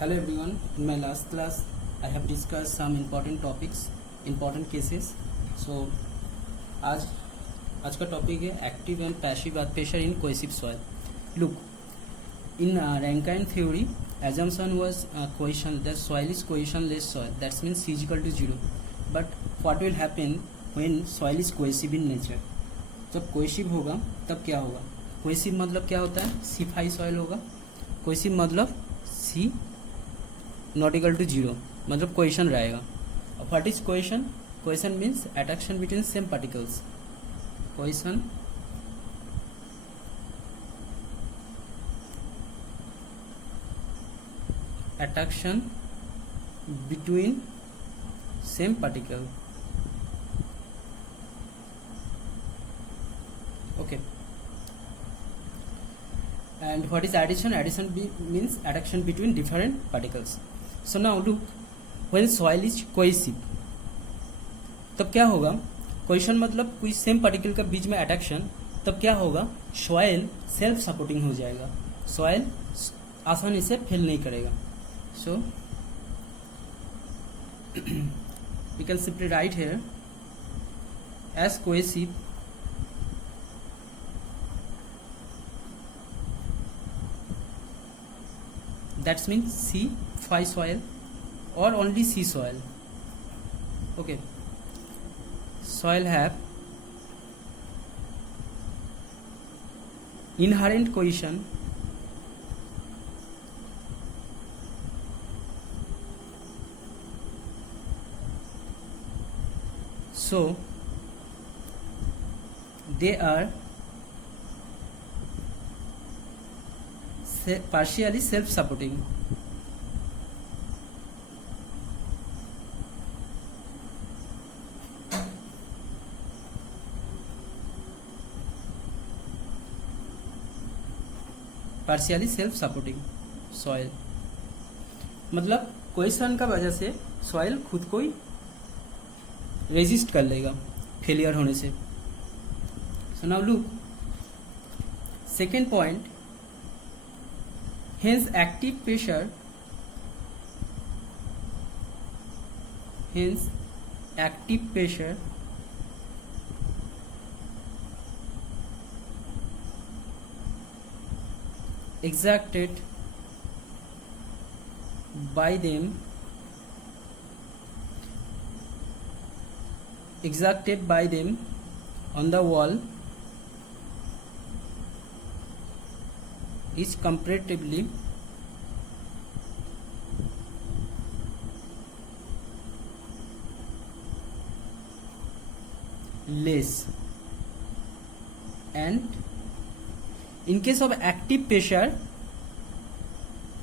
Hello everyone. In my last class, I have discussed some important topics, important cases. So आज का topic है active and passive earth pressure in cohesive soil. Look, in Rankine theory, assumption was cohesion that soil is cohesionless soil. That means C is equal to 0. But what will happen when soil is cohesive in nature? जब cohesive होगा तब क्या होगा? Cohesive मतलब क्या होता है? C5 soil होगा. कोहेसिव मतलब C नॉट इक्वल टू 0 मतलब कोहेशन रहेगा. What is cohesion? Cohesion means attraction between same particles. Cohesion attraction between same particle. Okay. And what is addition? Addition means attraction between different particles. So now look, when soil is cohesive, तब क्या होगा? Cohesion मतलब कोई same particle का बीच में attraction. तब क्या होगा? सॉइल सेल्फ सपोर्टिंग हो जाएगा. सॉइल आसानी से फेल नहीं करेगा. So we can simply write here as cohesive that means C5 soil or only C soil. Okay, soil have inherent cohesion so they are partially self-supporting. Partially self supporting soil मतलब cohesion का वजह से soil खुद को ही resist कर लेगा failure होने से. सो now look second point, hence active pressure exerted by them on the wall is comparatively less, and in case of active pressure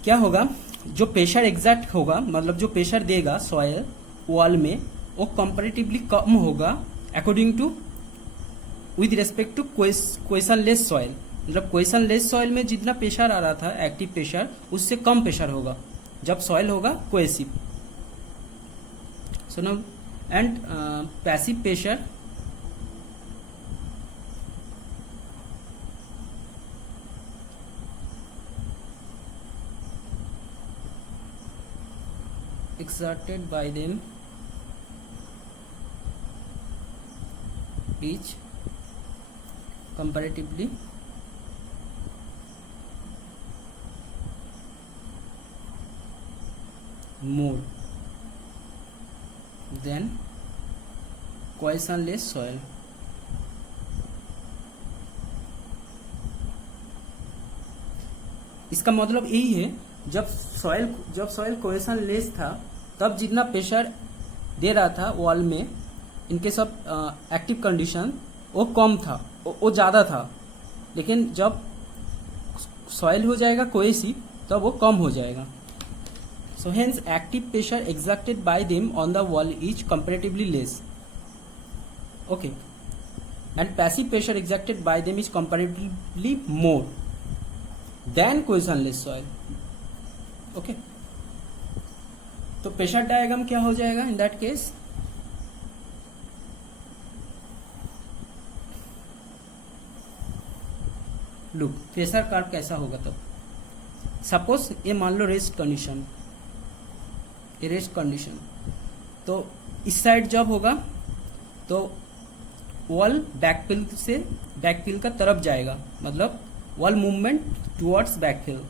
क्या होगा? जो प्रेशर एग्जैक्ट होगा मतलब जो प्रेशर देगा सॉइल वॉल में वो कंपैरेटिवली कम होगा according to with respect to cohesionless soil. मतलब कोहेशनलेस सॉइल में जितना प्रेशर आ रहा था एक्टिव प्रेशर उससे कम प्रेशर होगा जब सॉइल होगा cohesive. So now and passive pressure exerted by them is comparatively more than cohesionless soil. इसका मतलब यही है जब सॉइल कोहेशनलेस था तब जितना प्रेशर दे रहा था वॉल में in case of active condition वो कम था, वो ज़्यादा था. लेकिन जब सॉइल हो जाएगा कोहेसिव तब वो कम हो जाएगा. So hence active pressure exerted by them on the wall is comparatively less. Okay, and passive pressure exerted by them is comparatively more than cohesionless soil. Okay, तो प्रेशर डायग्राम क्या हो जाएगा in that case? Look pressure curve कैसा होगा तब. Suppose ये मान लो रेस्ट कंडीशन, ये रेस्ट कंडीशन। तो इस साइड जब होगा तो वॉल बैकफिल का तरफ जाएगा, मतलब वॉल मूवमेंट टुवर्ड्स बैकफिल।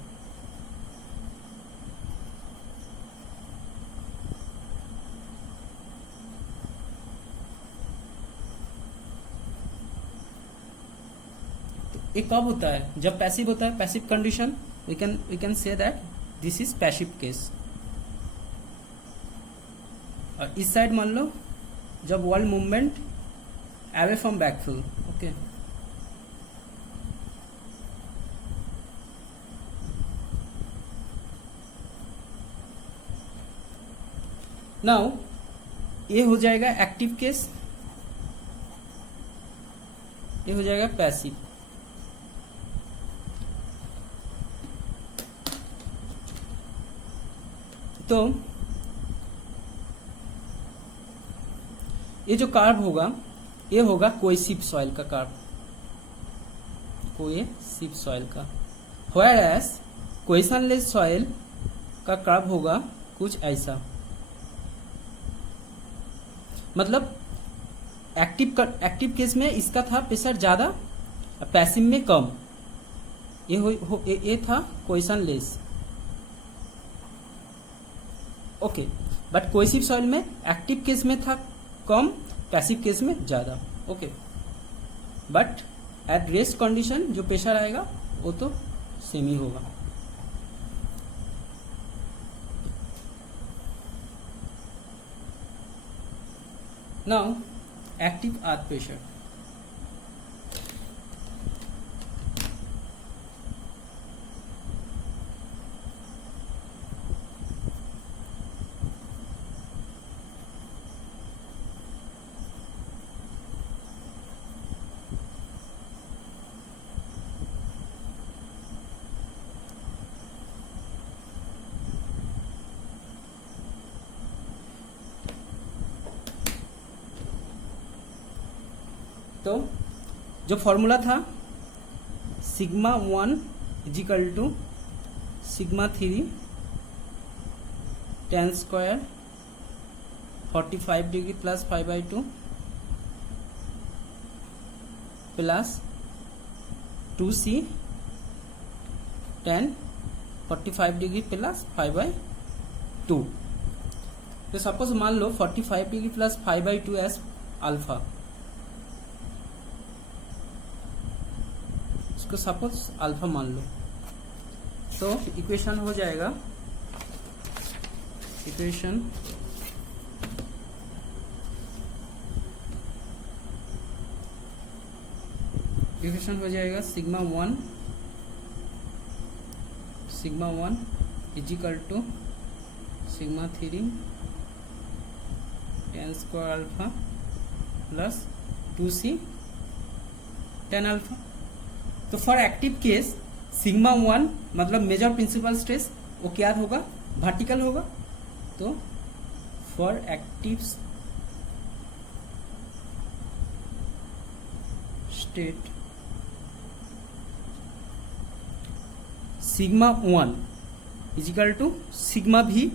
ये कब होता है? जब पैसिव होता है, passive condition. We can say that this is passive case. और इस साइड मान लो जब wall movement away from backfill. Okay, now ये हो जाएगा एक्टिव केस, ये हो जाएगा पैसिव। तो ये जो कार्व होगा ये होगा कोहेसिव सॉइल का कार्व, कोहेसिव सॉइल का। व्हेयर एज कोहेशनलेस सॉइल का कार्व होगा कुछ ऐसा, मतलब एक्टिव केस में इसका था प्रेशर ज्यादा, पैसिव में कम। ये था cohesionless. Okay, but cohesive soil में एक्टिव केस में था कम, पैसिव केस में ज्यादा। Okay, but at rest condition जो प्रेशर आएगा वो तो सेम ही होगा। Now active earth pressure. तो जो फॉर्मूला था sigma 1 is equal to sigma 3 tan square 45 degree plus 5/2 plus 2c tan 45 degree plus 5/2। तो सपोज मान लो 45 डिग्री प्लस 5/2 एज अल्फा, इसको सपोज अल्फा मान लो। तो इक्वेशन हो जाएगा, इक्वेशन हो जाएगा sigma 1 is equal to sigma 3 tan square alpha plus 2c tan alpha. तो फॉर एक्टिव केस सिग्मा 1 मतलब मेजर प्रिंसिपल स्ट्रेस वो क्या होगा? वर्टिकल होगा। तो for active state sigma 1 is equal to sigma भी,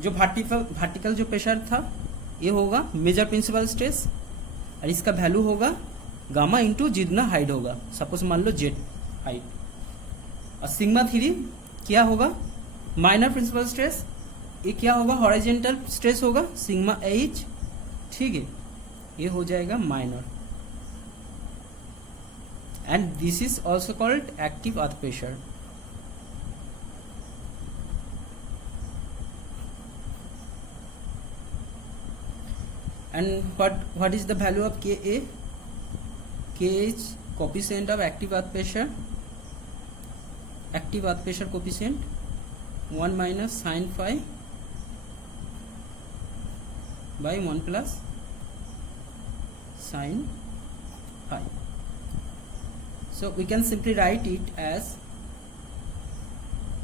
जो वर्टिकल जो प्रेशर था ये होगा मेजर प्रिंसिपल स्ट्रेस, और इसका वैल्यू होगा गामा इंटू जितना हाइट होगा, सपोज मान लो जेड हाइट। और सिग्मा 3 क्या होगा? Minor principal stress. ये क्या होगा? हॉरिजॉन्टल स्ट्रेस होगा सिग्मा एच। ठीक है, ये हो जाएगा minor. And this is also called active earth pressure. And what is the value of Ka? Ka is coefficient of active earth pressure. Active earth pressure coefficient 1 minus sin phi by 1 plus sin phi. So we can simply write it as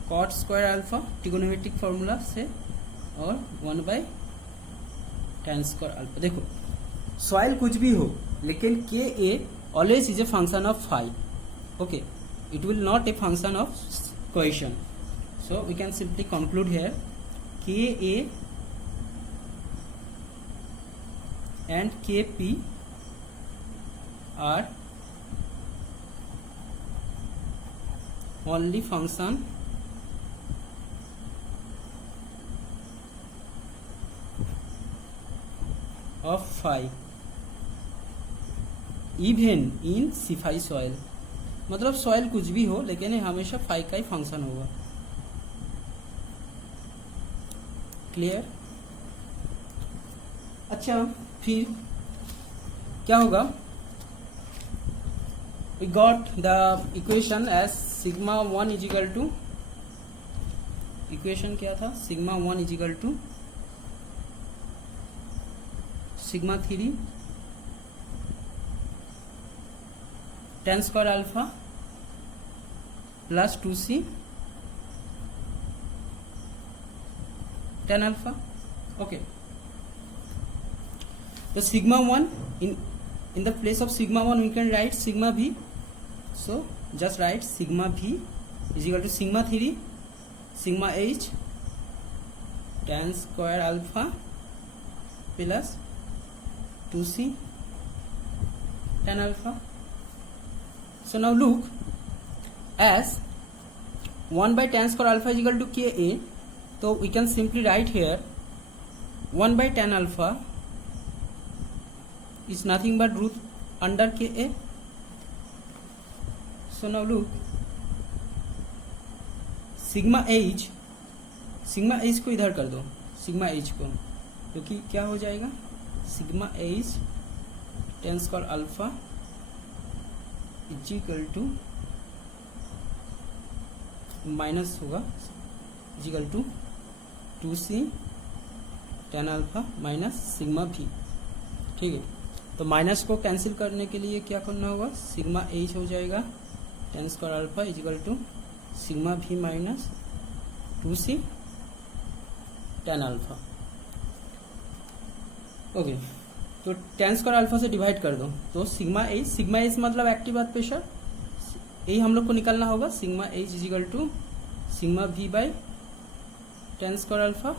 cot square alpha trigonometric formula से, और 1 by tan square alpha। देखो soil कुछ भी हो लेकिन K a always is a function of phi. Okay, it will not a function of cohesion. So we can simply conclude here K a and Kp are only function of phi even in C5 soil. मतलब soil कुछ भी हो लेकिन ये हमेशा phi का ही function होगा। Clear? अच्छा, फिर क्या होगा? We got the equation as sigma 1 is equal to, equation क्या था? Sigma 1 is equal to sigma 3 tan square alpha plus 2c tan alpha. Okay, तो sigma 1 in the place of sigma 1 we can write sigma v, so just write sigma v is equal to sigma 3 sigma h tan square alpha plus 2c tan alpha। So now look, as 1 by tan square alpha is equal to Ka, so we can simply write here 1 by tan alpha is nothing but root under Ka। So now look, sigma h को इधर कर दो, sigma h को, क्योंकि क्या हो जाएगा? Sigma h tan square alpha is equal to minus होगा is equal to 2c tan alpha minus sigma v। ठीक है, तो माइनस को कैंसिल करने के लिए क्या करना होगा? सिग्मा h हो जाएगा tan square alpha is equal to sigma v minus 2c tan alpha. Okay, तो tan स्क्वायर अल्फा से डिवाइड कर दो, तो सिग्मा एच मतलब एक्टिव अर्थ प्रेशर, यही हम लोग को निकालना होगा। Sigma h is equal to sigma v by tan square alpha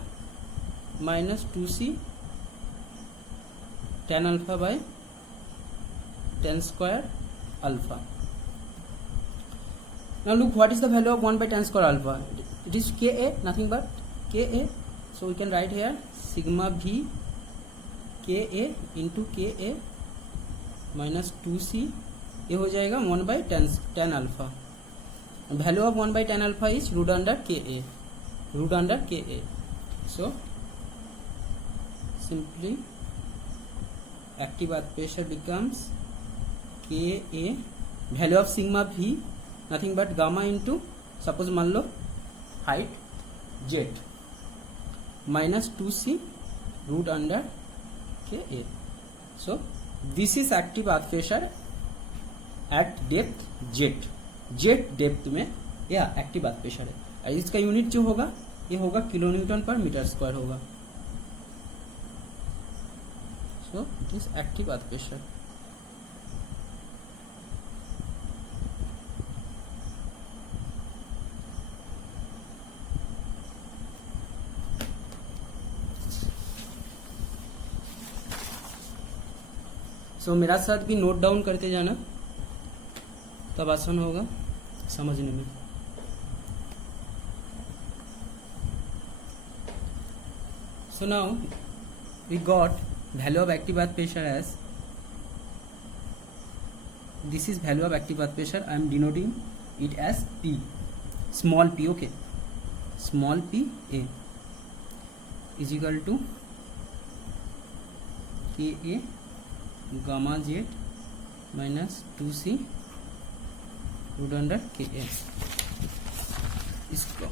minus 2c tan alpha by tan square alpha. Now look, what is the value of 1 by tan square alpha? It is Ka, nothing but Ka. So we can write here sigma v Ka into Ka minus 2c, ये हो जाएगा 1 by tan alpha। Value of 1 by tan alpha is root under Ka, root under Ka। So simply active earth pressure becomes Ka, value of sigma v nothing but gamma into, suppose मान लो height Z, minus 2c root under Ka। So this is active earth pressure at depth Z, Z depth में यह active earth pressure है। और इसका unit जो होगा ये होगा kilo newton per metre square होगा। So it is active earth pressure. So मेरा साथ भी नोट डाउन करते जाना, तब आसान होगा समझने में। So now we got value of active earth pressure as, this is value of active earth pressure, I am denoting it as P, small p। Okay, small p A is equal to Ka gamma Z minus 2c root under Ka। इसको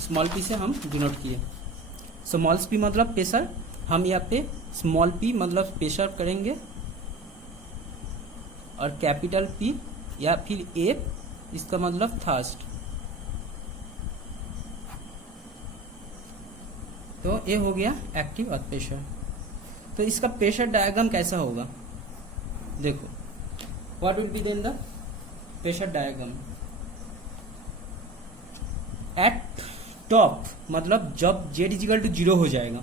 small p से हम denote किए। Small p मतलब pressure, हम यहाँ पे small p मतलब pressure करेंगे, और कैपिटल P या फिर A इसका मतलब थर्स्ट। तो ये हो गया एक्टिव अर्थ प्रेशर। तो इसका प्रेशर डायग्राम कैसा होगा? देखो, what will be then the pressure diagram at top, मतलब जब z इजिकल टू 0 हो जाएगा।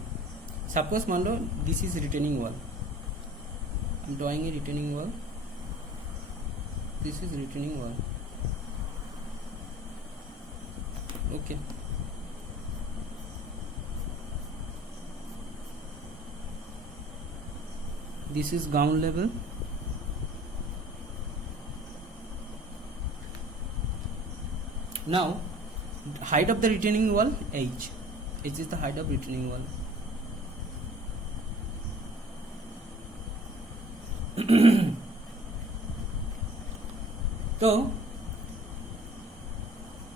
सपोज मान लो this is retaining wall, I'm drawing a retaining wall. This is retaining wall. Okay. This is ground level. Now height of the retaining wall h. H is the height of retaining wall. तो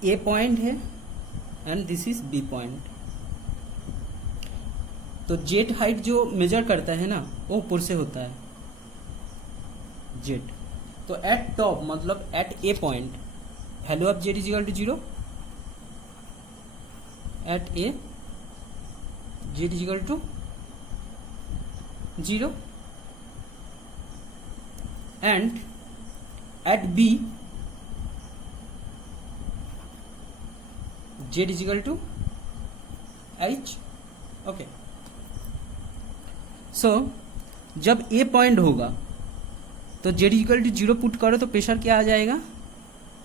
A point है and this is B point. तो jet height जो major करता है ना वो ऊपर से होता है जेट. तो एट टॉप मतलब at A point value of Z is equal to 0. At A Z is equal to 0 and at B z is equal to h. okay, so जब A पॉइंट होगा तो z इक्वल टू 0 पुट करो तो pressure क्या आ जाएगा,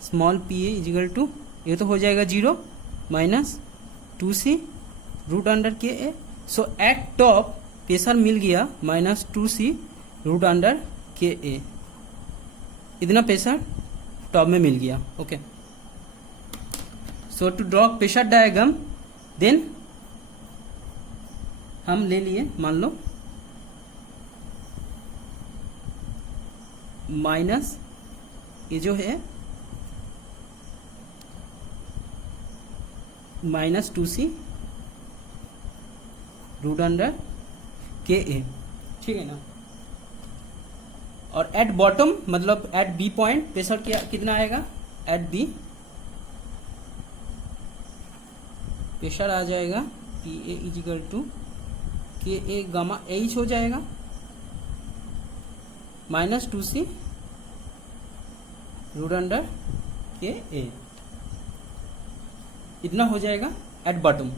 small P A is equal to ये तो हो जाएगा 0 minus 2c root under K ए. सो एट टॉप प्रेशर मिल गया minus 2c root under K A. इतना प्रेशर टॉप में मिल गया. Okay, so to draw pressure diagram then हम ले लिए मान लो माइनस ये जो है minus 2c root under K ए. ठीक है ना. और एट बॉटम मतलब एट बी पॉइंट प्रेशर कितना आएगा, एट बी प्रेशर आ जाएगा P A is equal to K A gamma H हो जाएगा minus 2c root under K A. इतना हो जाएगा at bottom.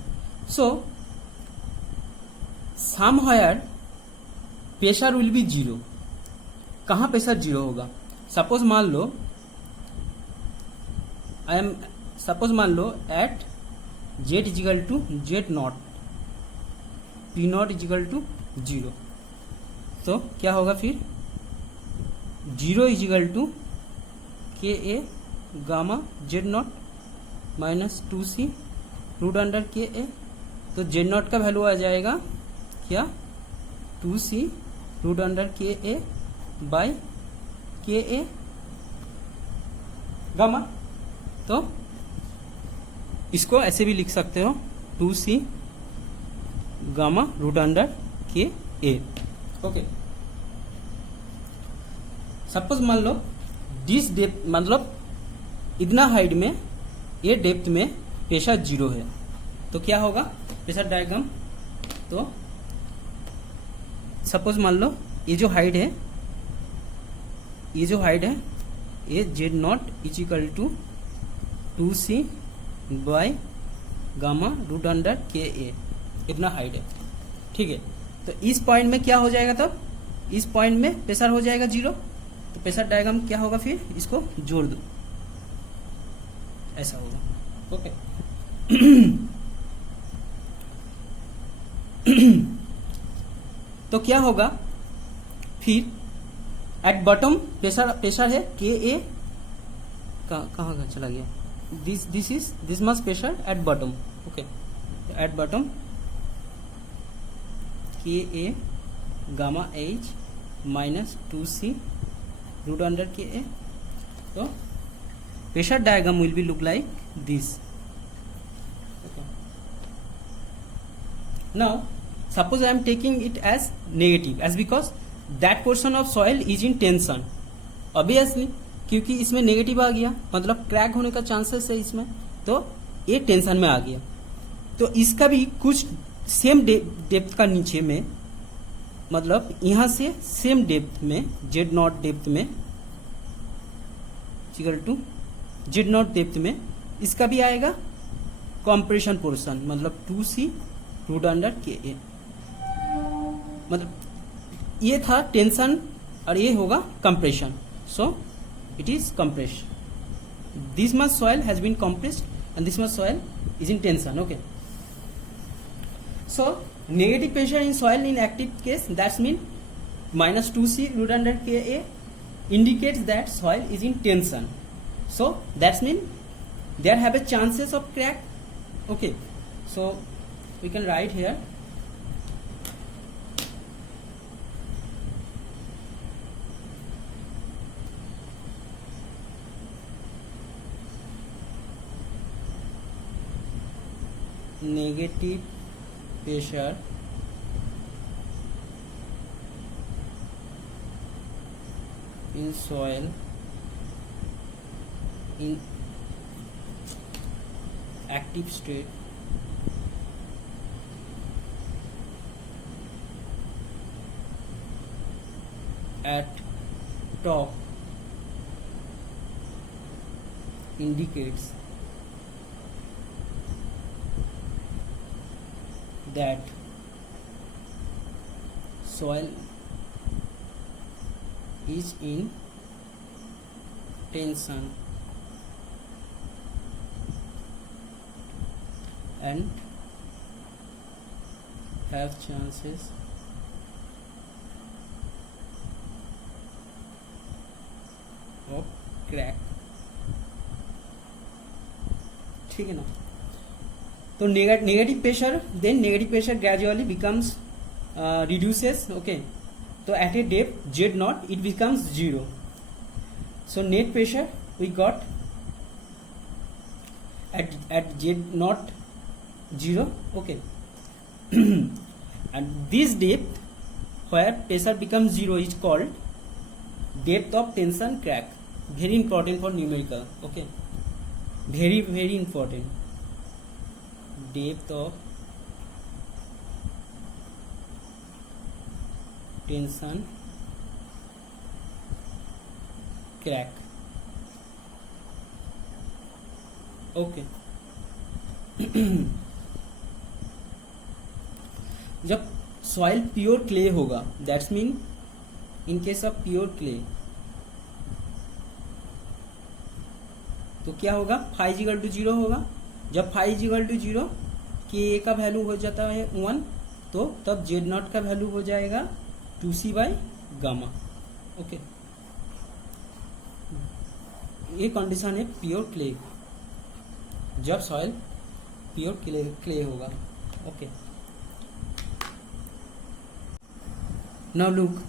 So somewhere pressure will be 0. कहाँ प्रेशर 0 होगा, सपोज मान लो मान लो at Z is equal to Z naught P naught is equal to 0. तो क्या होगा फिर 0 is equal to K A gamma Z naught minus 2c root under K a. तो जेड नॉट का वैल्यू आ जाएगा क्या 2c रूट अंडर के ए बाय के ए गामा. तो इसको ऐसे भी लिख सकते हो 2c gamma root under K a. Okay, suppose मान लो दिस डेप्थ मतलब इतना हाइट में ये डेप्थ में प्रेशर 0 है. तो क्या होगा प्रेशर डायग्राम. तो सपोज मान लो ये जो हाइट है ये Z naught is equal to 2c by gamma root under K A. इतना हाइट है. ठीक है. तो इस पॉइंट में क्या हो जाएगा, तब इस पॉइंट में प्रेशर हो जाएगा 0. तो प्रेशर डायग्राम क्या होगा फिर, इसको जोड़ दो ऐसा होगा. ओके. तो क्या होगा फिर एट बॉटम प्रेशर है के ए. कहाँ का चला गया, this must pressure at bottom. Okay, at bottom K A gamma H minus 2c root under K a. तो pressure diagram will be look like this. Now suppose I am taking it as negative as because that portion of soil is in tension. obviously क्योंकि इसमें negative आ गया मतलब crack होने का chances है इसमें, तो ये टेंशन में आ गया. तो इसका भी कुछ सेम डेप्थ का नीचे में मतलब यहां से सेम डेप्थ में जेड नॉट डेप्थ में equal to Z naught depth में इसका भी आएगा कॉम्प्रेशन पोर्शन मतलब 2c रूट अंडर के ए. मतलब ये था टेंशन और ये होगा compression. So it is compress. This much soil has been compressed and this much soil is in tension. Okay, so negative pressure in soil in active case, that's mean minus 2c root under Ka indicates that soil is in tension. So that's mean there have a chances of crack. Okay, so we can write here negative pressure in soil in active state at top indicates that soil is in tension and have chances of crack. ठीक है ना. तो negative pressure, then negative pressure gradually becomes reduces. Okay, so at a depth z naught it becomes 0. So net pressure we got at z naught 0. Okay, and this depth where pressure becomes 0 is called depth of tension crack. Very important for numerical. Okay, very very important. Depth of tension crack. Okay. जब soil pure clay होगा, that's mean in case of pure clay, तो क्या होगा, five equal to 0 होगा. जब five equal to 0 के ए का value हो जाता है 1, तो तब जेड नॉट का वैल्यू हो जाएगा 2c बाई गामा. ओके, ये कंडीशन है प्योर क्ले, जब सॉइल प्योर क्ले होगा. Okay, now look,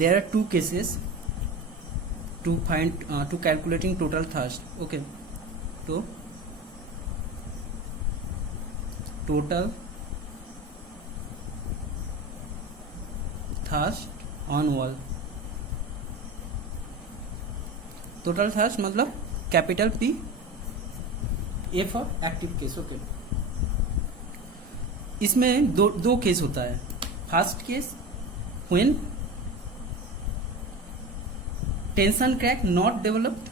there are two cases to find to calculating total thrust. Okay, so total thrust on wall. total thrust मतलब capital P, A for active case. Okay, इसमें दो case होता है. First case when tension crack not developed,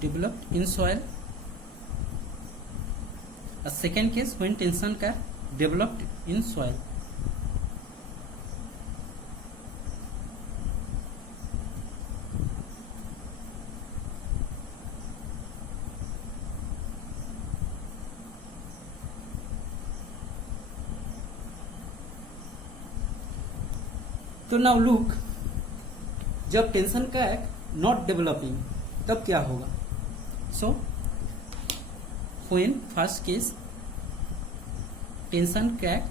developed in soil. A second case when tension crack developed in soil. तो now look, जब tension crack not developing तब क्या होगा. सो when first case tension crack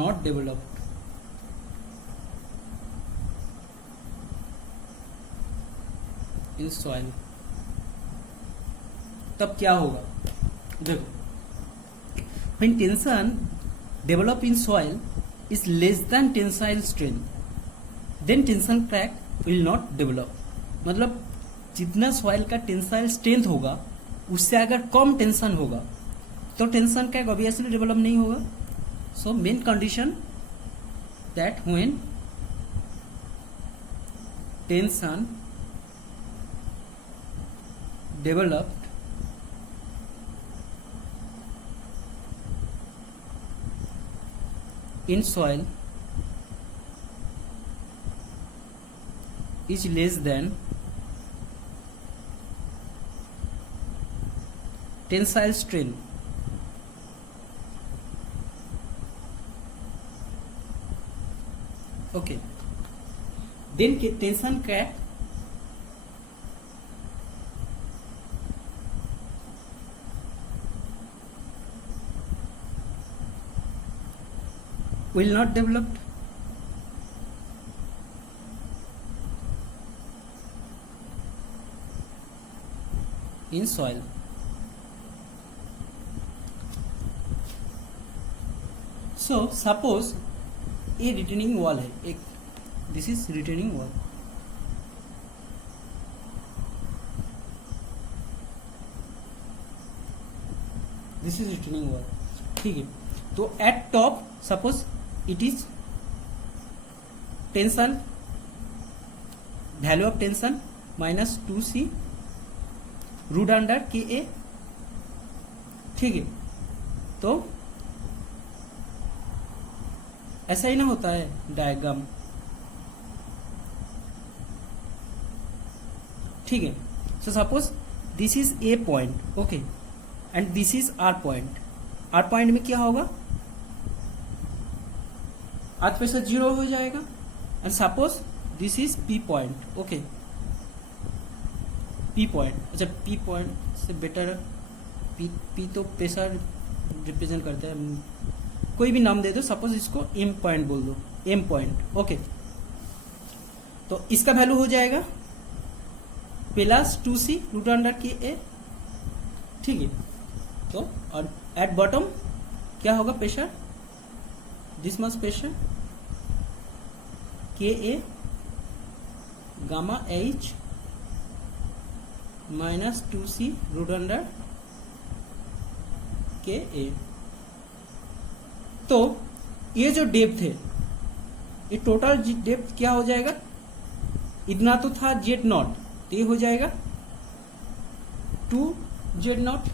not developed in soil, तब क्या होगा. देखो, when tension develop in soil is less than tensile strength, then tension crack will not develop. मतलब जितना सॉइल का टेंसाइल स्ट्रेंथ होगा उससे अगर कम टेंशन होगा तो टेंशन का ऑब्वियसली डेवलप नहीं होगा। So main condition that when tension developed in soil is less than tensile strength, okay, then tension crack will not develop in soil। So suppose a retaining wall है, एक this is retaining wall, this is retaining wall, ठीक है। तो at top suppose it is tension, value of tension minus 2c root under Ka, ठीक है। तो ऐसा ही ना होता है डायग्राम, ठीक है। So suppose this is A point, okay, and this is R point. R point में क्या होगा, अर्थ प्रेशर 0 हो जाएगा। And suppose this is P point, okay, P point, अच्छा पी पॉइंट से बेटर पी तो प्रेशर रिप्रेजेंट करता है, कोई भी नाम दे दो, सपोज इसको एम पॉइंट बोल दो, एम पॉइंट, ओके। तो इसका वैल्यू हो जाएगा plus 2c root under K ए, ठीक है। तो और एट बॉटम क्या होगा pressure, this much pressure K A gamma H minus 2c root under K a. तो ये जो डेप्थ है, ये टोटल डेप्थ क्या हो जाएगा, इतना तो था जेड नॉट, तो ये हो जाएगा 2 जेड नॉट।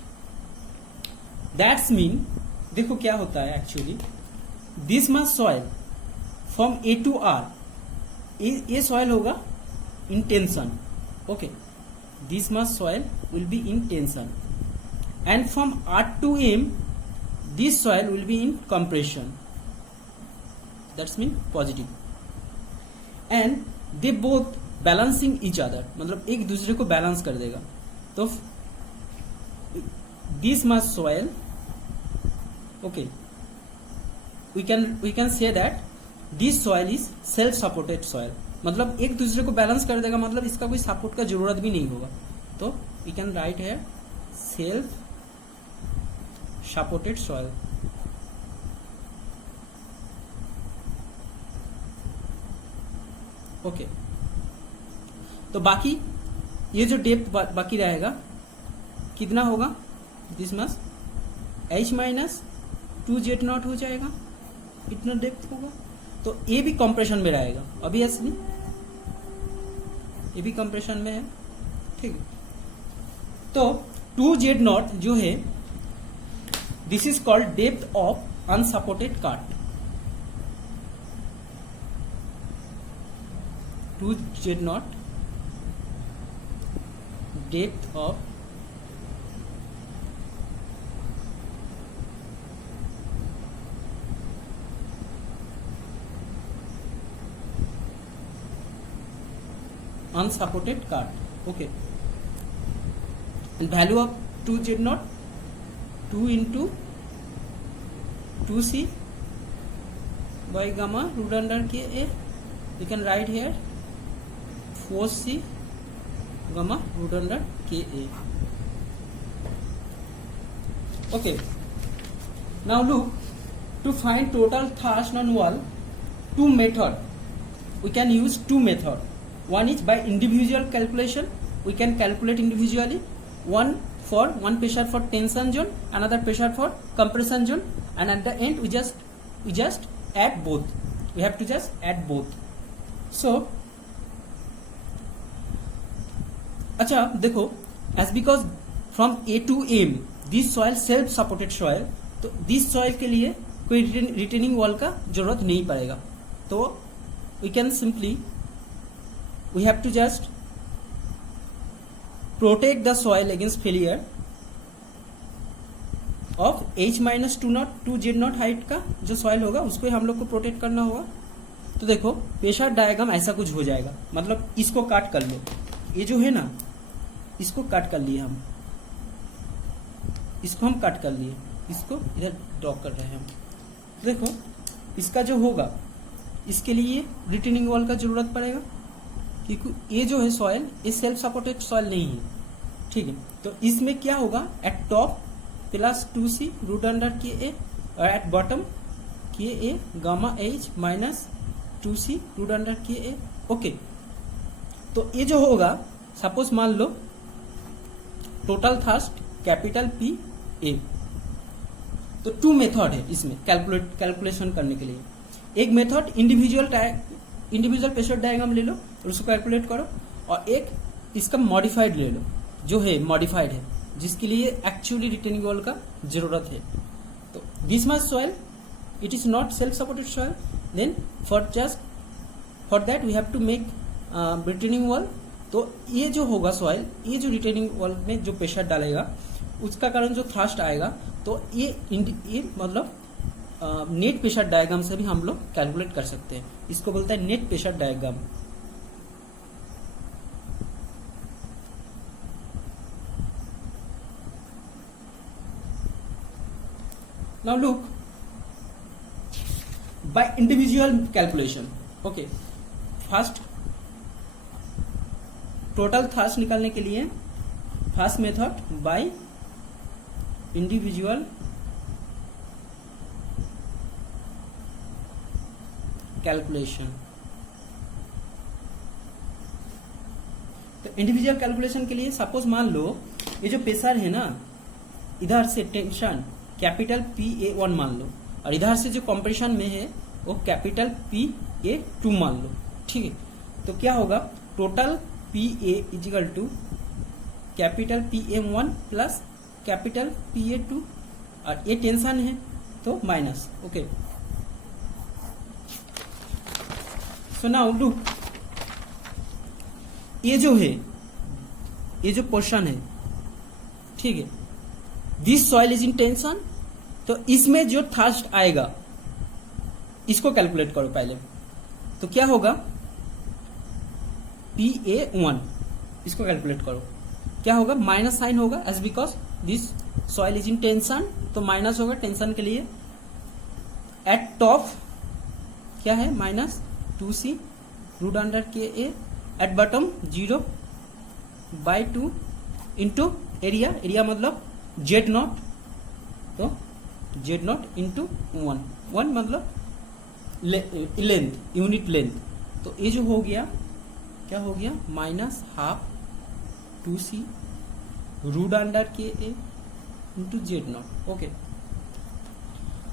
दैट्स मीन देखो क्या होता है actually, this much soil from A to R, ये सॉइल होगा in tension, okay, this much soil will be in tension, and from R to M this soil will be in compression, that's mean positive, and they both balancing each other, मतलब एक दूसरे को balance कर देगा। तो this much soil, okay, we can say that this soil is self supported soil, मतलब एक दूसरे को बैलेंस कर देगा, मतलब इसका कोई सपोर्ट का जरूरत भी नहीं होगा। तो we can write here self supported soil, okay. तो बाकी ये जो डेप्थ बाकी रहेगा कितना होगा, दिस मस एच माइनस 2 जेड नॉट हो जाएगा, इतना डेप्थ होगा। तो ये भी कंप्रेशन में रहेगा, ऑब्वियसली ये भी कंप्रेशन में है, ठीक है। तो 2 जेड नॉट जो है, this is called depth of unsupported cut, 2 Z naught, depth of unsupported cut, okay, and value of 2 Z naught, 2 into 2c by gamma root under Ka, we can write here 4c gamma root under Ka, okay। Now look, to find total thrust on wall, we can use two method, One is by individual calculation, we can calculate individually. One pressure for tension zone, another pressure for compression zone, and at the end we just add both. We have to just add both. So अच्छा देखो, as because from A to M this soil self supported soil, तो this soil के लिए कोई retaining wall का जरूरत नहीं पड़ेगा. तो we can simply we have to just protect the soil against failure of H-2 Z0 height का जो सॉइल होगा उसको हम लोग को प्रोटेक्ट करना होगा. तो देखो प्रेशर डायग्राम ऐसा कुछ हो जाएगा, मतलब इसको काट कर लो, ये जो है ना इसको काट कर लिए हम, इसको हम काट कर लिए, इसको इधर ड्रॉ कर रहे हैं हम. देखो इसका जो होगा इसके लिए रिटेनिंग वॉल का जरूरत पड़ेगा, क्योंकि ये जो है सॉइल ये सेल्फ सपोर्टेड सॉइल नहीं है. ठीक है, तो इसमें क्या होगा, at top plus 2c root under K a और at bottom K A gamma H minus 2c root under K a. Okay, तो ये जो होगा सपोज मान लो total thrust capital P a. तो 2 मेथड है इसमें कैलकुलेशन करने के लिए. एक मेथड इंडिविजुअल प्रेशर डायग्राम ले लो और उसको कैलकुलेट करो, और एक इसका मॉडिफाइड ले लो जो है मॉडिफाइड है, जिसके लिए एक्चुअली रिटेनिंग वॉल का जरूरत है. तो this much soil it is not self supported soil, then for that we have to make retaining wall. तो ये जो होगा सॉइल, ये जो रिटेनिंग वॉल में जो प्रेशर डालेगा उसका कारण जो थ्रस्ट आएगा, तो ये मतलब नेट प्रेशर डायग्राम से भी हम लोग कैलकुलेट कर सकते हैं. इसको बोलता है net pressure diagram. Now look by individual calculation. Okay, first total thrust निकालने के लिए first method by individual calculation. तो इंडिविजुअल कैलकुलेशन के लिए सपोज मान लो ये जो प्रेशर है ना, इधर से टेंशन कैपिटल PA1 मान लो, और इधर से जो कंप्रेशन में है वो कैपिटल PA2 मान लो. ठीक है, तो क्या होगा, total PA is equal to capital PA1 plus capital PA2, और ये टेंशन है तो minus. Okay, so now look, ये जो है ये जो पोर्शन है, ठीक है, this soil is in tension, तो इसमें जो थ्रस्ट आएगा इसको कैलकुलेट करो पहले. तो क्या होगा, PA1 इसको कैलकुलेट करो, क्या होगा, माइनस साइन होगा as because this soil is in tension, तो माइनस होगा टेंशन के लिए. एट टॉप क्या है, minus 2c root under K a, at bottom 0/2 into area, area मतलब Z0, तो Z0 इंटू 1 मतलब लेंथ, यूनिट लेंथ. तो ये जो हो गया, क्या हो गया, minus half 2c root under K a into Z0. Okay,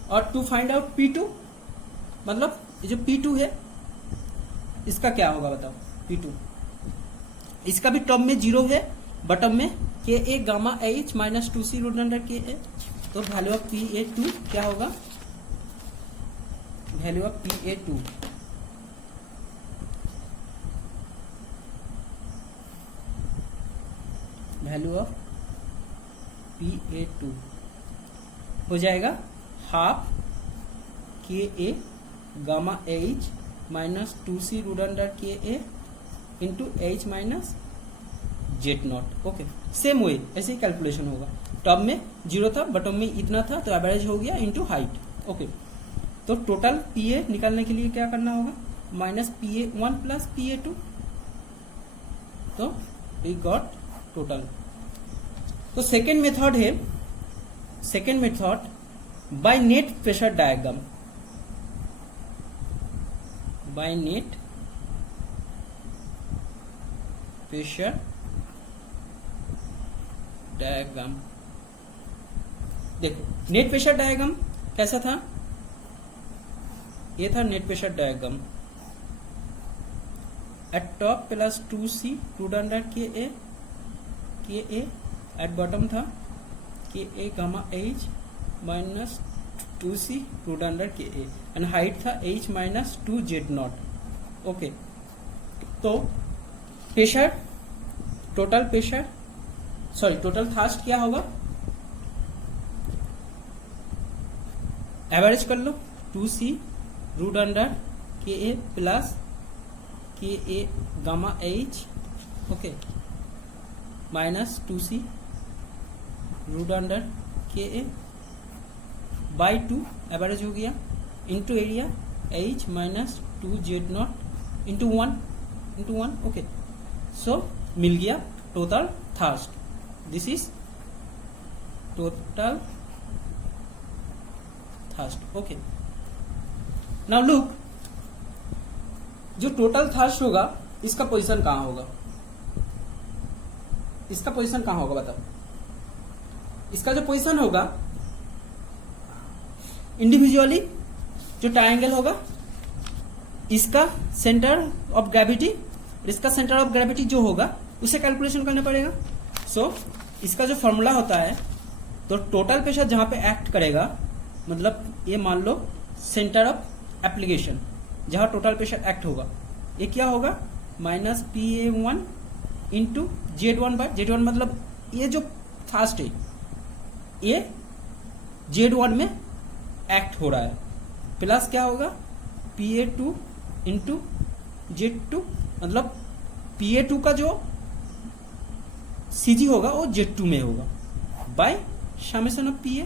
और टू फाइंड आउट P2, मतलब ये जो P2 है इसका क्या होगा बताओ. P2 इसका भी टर्म में 0 है, बॉटम में K A gamma H minus 2c root under K a. तो वैल्यू ऑफ PA2 क्या होगा, value of PA2 value of PA2 हो जाएगा half K A gamma H minus 2c root under K a into H minus Z0. Okay, same way ऐसे ही calculation होगा. Top में 0 था, बॉटम में इतना था, तो एवरेज हो गया इंटू हाइट. ओके, तो टोटल PA निकालने के लिए क्या करना होगा, माइनस PA1 प्लस PA2, तो वी गॉट टोटल. तो सेकेंड मेथड है, second method by net pressure diagram. By net pressure diagram. देखो नेट प्रेशर डायग्राम कैसा था, ये था net pressure diagram. At top plus 2c root under K a, at bottom था K A gamma H minus 2c root under K a, and height था h minus 2z0। Okay, तो pressure total thrust क्या होगा, average कर लो 2c root under K a plus K A gamma H, okay, minus 2c root under K a by 2 average हो गया, into area h minus 2z0 into 1, okay. So मिल गया total thrust, this is total thrust. Okay, now look, जो total thrust होगा इसका position कहां होगा, इसका पोजीशन कहां होगा बताओ। इसका जो पोजीशन होगा इंडिविजुअली जो ट्रायंगल होगा, इसका सेंटर ऑफ ग्रेविटी, इसका सेंटर ऑफ ग्रेविटी जो होगा उसे कैलकुलेशन करना पड़ेगा। सो इसका जो फॉर्मूला होता है, तो टोटल प्रेशर जहां पे एक्ट करेगा, मतलब ये मान लो सेंटर ऑफ एप्लीकेशन जहां टोटल प्रेशर एक्ट होगा, ये क्या होगा minus PA1 into Z1 bye Z1, मतलब ये जो थ्रस्ट है ये Z1 में एक्ट हो रहा है, प्लस क्या होगा PA2 इंटू Z2, मतलब PA2 का जो CG होगा वो Z2 में होगा बाय समेशन ऑफ PA,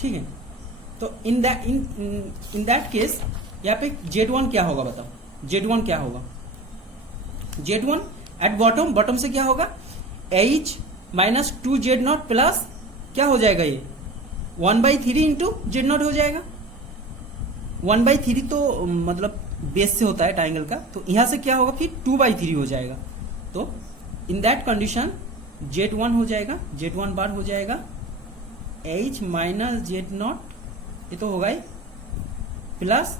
ठीक है। तो इन दैट केस यहाँ पे Z1 क्या होगा बताओ, Z1 क्या होगा, Z1 एट बॉटम से क्या होगा h माइनस 2z0 प्लस क्या हो जाएगा, ये 1/3 इंटू Z0 हो जाएगा। 1/3 तो मतलब बेस से होता है ट्रायंगल का, तो यहां से क्या होगा कि 2/3 हो जाएगा। तो इन दैट कंडीशन Z1 हो जाएगा, Z1 बार हो जाएगा h माइनस Z0, ये तो होगा ही, प्लस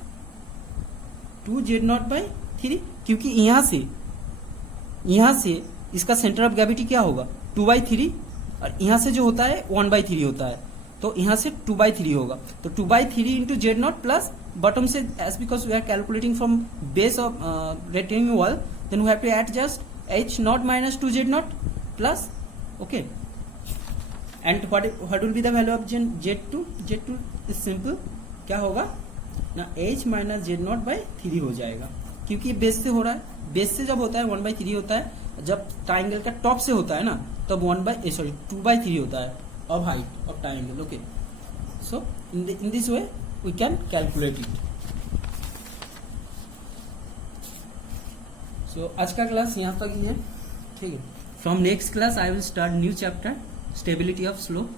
2z0/3, क्योंकि यहां से इसका सेंटर ऑफ ग्रेविटी क्या होगा 2/3, और यहां से जो होता है 1/3 होता है, तो यहां से 2/3 होगा, तो 2/3 इंटू Z0 प्लस बॉटम से, as because we are calculating from base of retaining wall, then we have to add just h0 minus 2z0 plus, okay, and what will be the value of Z2 is simple, क्या होगा ना h minus Z0/3 हो जाएगा, क्योंकि ये base से हो रहा है, बेस से जब होता है 1/3 होता है, जब ट्राइंगल का टॉप से होता है ना तब 2/3 होता है of height of triangle, okay. So in this way we can calculate it. So आज का क्लास यहाँ तक ही है, ठीक है। From next class I will start new chapter, stability of slope.